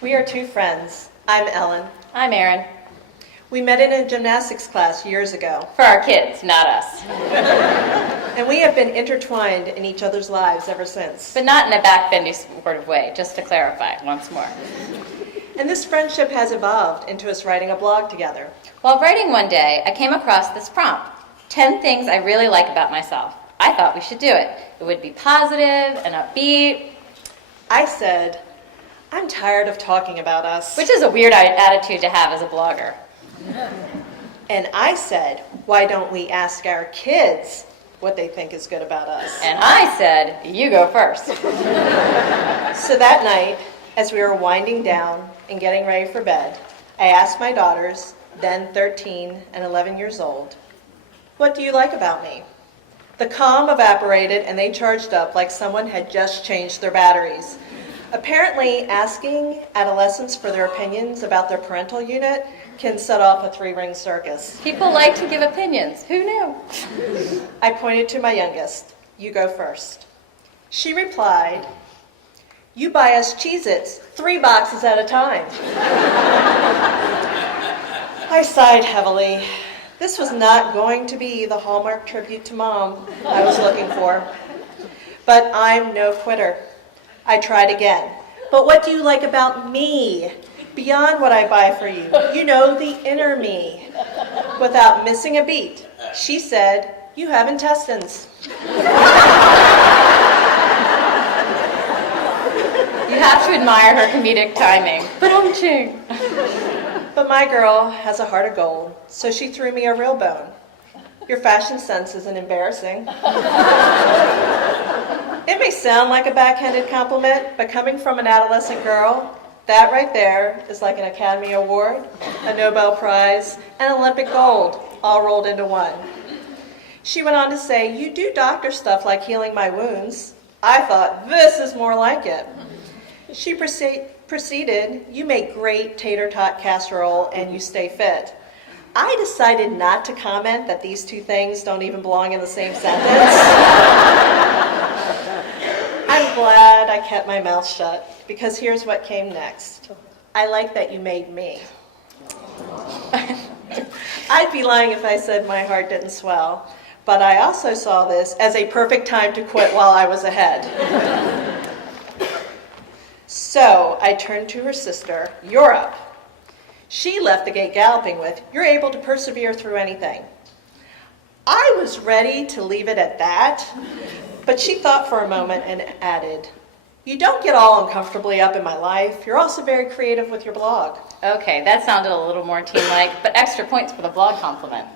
We are two friends. I'm Ellen. I'm Erin. We met in a gymnastics class years ago. For our kids, not us. And we have been intertwined in each other's lives ever since. But not in a backbendy sort of way, just to clarify once more. And this friendship has evolved into us writing a blog together. While writing one day, I came across this prompt, 10 things I really like about myself. I thought we should do it. It would be positive and upbeat. I said, I'm tired of talking about us. Which is a weird attitude to have as a blogger. And I said, why don't we ask our kids what they think is good about us? And I said, you go first. So that night, as we were winding down and getting ready for bed, I asked my daughters, then 13 and 11 years old, what do you like about me? The calm evaporated and they charged up like someone had just changed their batteries. Apparently, asking adolescents for their opinions about their parental unit can set off a three-ring circus. People like to give opinions. Who knew? I pointed to my youngest. You go first. She replied, you buy us Cheez-Its, 3 boxes at a time. I sighed heavily. This was not going to be the Hallmark tribute to Mom I was looking for. But I'm no quitter. I tried again. But what do you like about me? Beyond what I buy for you. You know, the inner me. Without missing a beat, she said, you have intestines. You have to admire her comedic timing. But my girl has a heart of gold, so she threw me a real bone. Your fashion sense isn't embarrassing. It may sound like a backhanded compliment, but coming from an adolescent girl, that right there is like an Academy Award, a Nobel Prize, and Olympic gold, all rolled into one. She went on to say, you do doctor stuff like healing my wounds. I thought, this is more like it. She proceeded, you make great tater tot casserole and you stay fit. I decided not to comment that these two things don't even belong in the same sentence. I'm glad I kept my mouth shut, because here's what came next. I like that you made me. I'd be lying if I said my heart didn't swell, but I also saw this as a perfect time to quit while I was ahead. So I turned to her sister, you're up. She left the gate galloping with, you're able to persevere through anything. I was ready to leave it at that, but she thought for a moment and added, you don't get all uncomfortably up in my life. You're also very creative with your blog. Okay, that sounded a little more teen-like, but extra points for the blog compliment.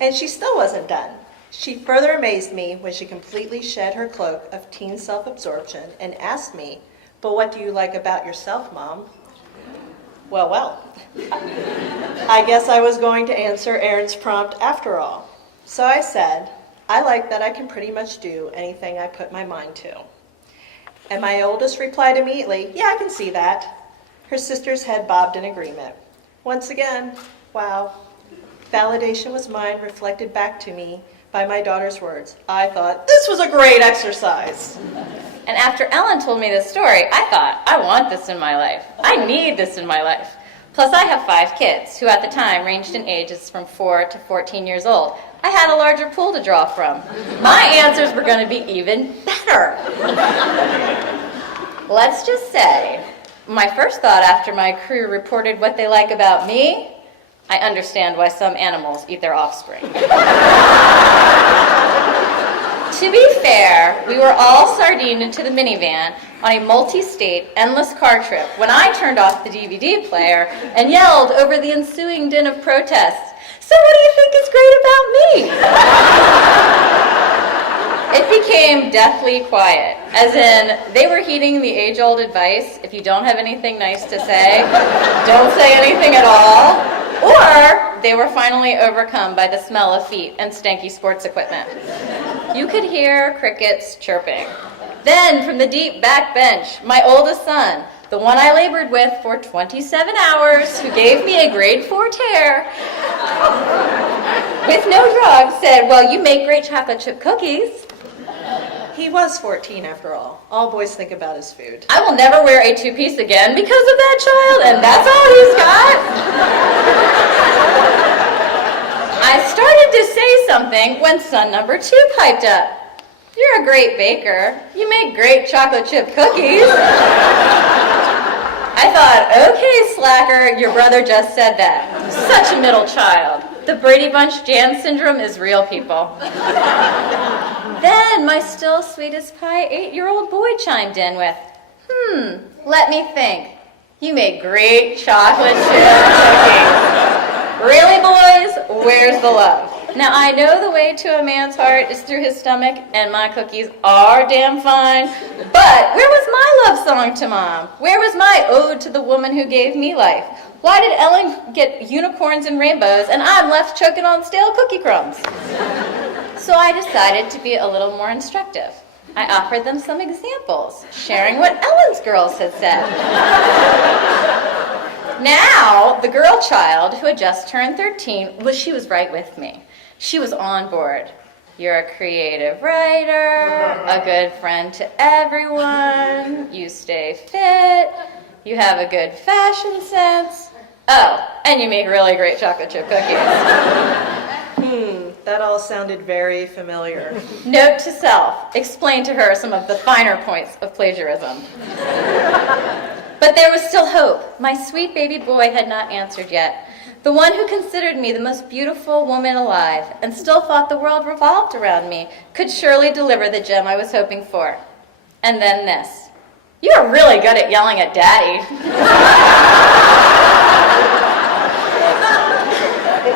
And she still wasn't done. She further amazed me when she completely shed her cloak of teen self-absorption and asked me, but what do you like about yourself, Mom? Well. I guess I was going to answer Erin's prompt after all. So I said, I like that I can pretty much do anything I put my mind to. And my oldest replied immediately, yeah, I can see that. Her sister's head bobbed in agreement. Once again, wow. Validation was mine, reflected back to me by my daughter's words. I thought, this was a great exercise. And after Ellen told me this story, I thought, I want this in my life. I need this in my life. Plus, I have 5 kids, who at the time ranged in ages from 4 to 14 years old. I had a larger pool to draw from. My answers were going to be even better. Let's just say, my first thought after my crew reported what they like about me, I understand why some animals eat their offspring. To be fair, we were all sardined into the minivan on a multi-state, endless car trip when I turned off the DVD player and yelled over the ensuing din of protests, so what do you think is great about me? It became deathly quiet, as in they were heeding the age-old advice, if you don't have anything nice to say, don't say anything at all, or they were finally overcome by the smell of feet and stanky sports equipment. You could hear crickets chirping. Then, from the deep back bench, my oldest son, the one I labored with for 27 hours, who gave me a grade 4 tear, with no drugs, said, well, you make great chocolate chip cookies. He was 14 after all. All boys think about is food. I will never wear a two-piece again because of that child, and that's all he's got. I started to say something when son number 2 piped up. You're a great baker. You make great chocolate chip cookies. I thought, okay, slacker, your brother just said that. Such a middle child. The Brady Bunch jam syndrome is real, people. Then my still sweet as pie 8-year-old boy chimed in with, let me think. You make great chocolate chip cookies. Really, boys? Where's the love? Now, I know the way to a man's heart is through his stomach, and my cookies are damn fine, but where was my love song to Mom? Where was my ode to the woman who gave me life? Why did Ellen get unicorns and rainbows, and I'm left choking on stale cookie crumbs? So I decided to be a little more instructive. I offered them some examples, sharing what Ellen's girls had said. Now, the girl child, who had just turned 13, she was right with me. She was on board. You're a creative writer, a good friend to everyone, you stay fit, you have a good fashion sense. Oh, and you make really great chocolate chip cookies. That all sounded very familiar. Note to self, explain to her some of the finer points of plagiarism. But there was still hope. My sweet baby boy had not answered yet. The one who considered me the most beautiful woman alive and still thought the world revolved around me could surely deliver the gem I was hoping for. And then this. You're really good at yelling at Daddy.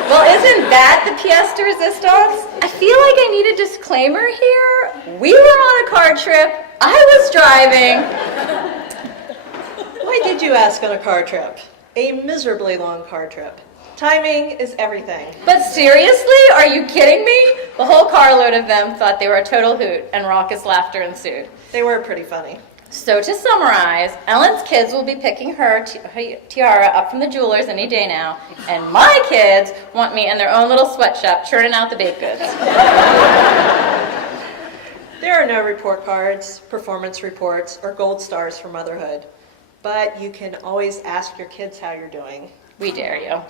Well, isn't that the pièce de résistance? I feel like I need a disclaimer here. We were on a car trip. I was driving. Why did you ask on a car trip? A miserably long car trip. Timing is everything. But seriously? Are you kidding me? The whole carload of them thought they were a total hoot, and raucous laughter ensued. They were pretty funny. So to summarize, Ellen's kids will be picking her tiara up from the jeweler's any day now, and my kids want me in their own little sweatshop churning out the baked goods. There are no report cards, performance reports, or gold stars for motherhood. But you can always ask your kids how you're doing. We dare you.